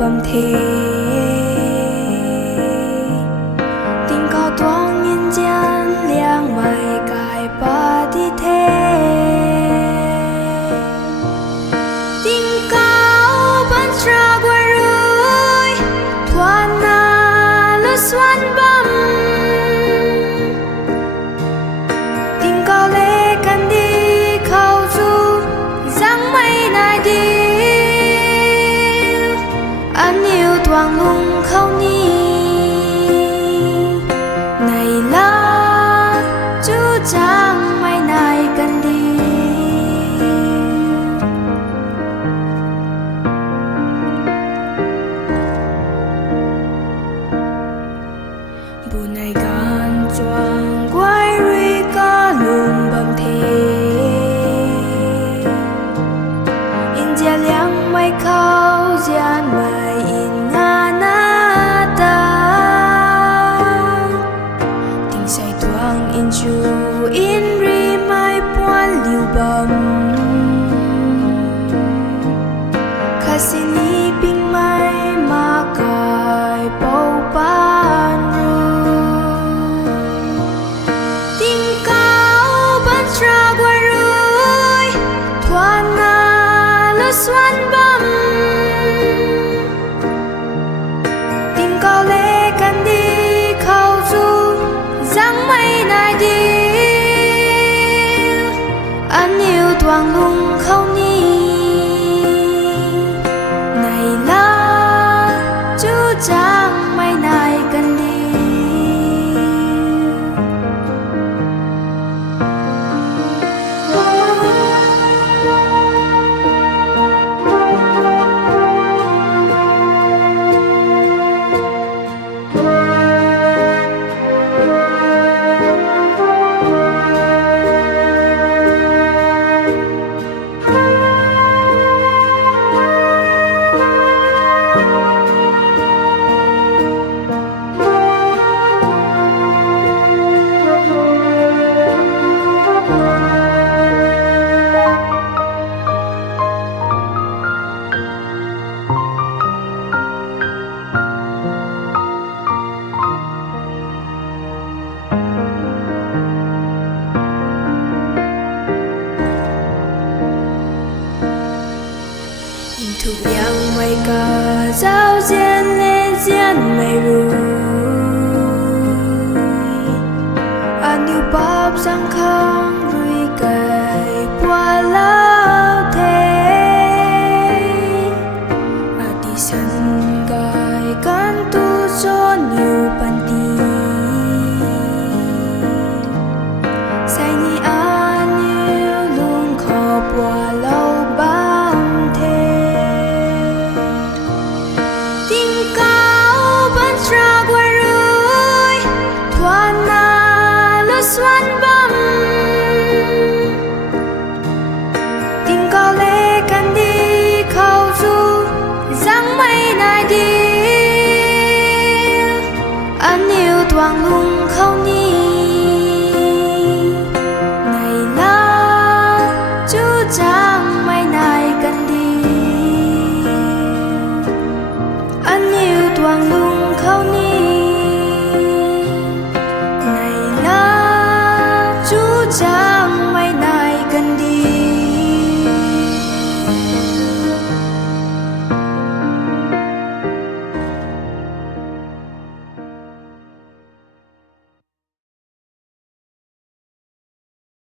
bầm thế tình cao toang nhân gian liang mày cài ba đi thế tình cao ban tra quay rơi thoan na lướt xoan bầm tình cao lê can đi khâu du dáng mây này đi anh yêu thoáng lung khâu ni này là chú trang mây này cần đi buồn này gan choang quay ruy ca lùm bầm thế in gia liang mây khâu gian mây in nga na ta tình say thoáng in chu in ri mai puan liu bầm khasini ping mai ma kai bầu ban ru tình cao ban tra quay rơi thoan na lướt xoan bầm tình cao lê can đi khâu du dáng mây này đi anh yêu thoáng lung khâu ni này là chú trang mây này cần đi thuộc yang mây cả giao diên lên diên mây ru anh yêu bắp giang khang ruy cây qua lao thế đi sân ca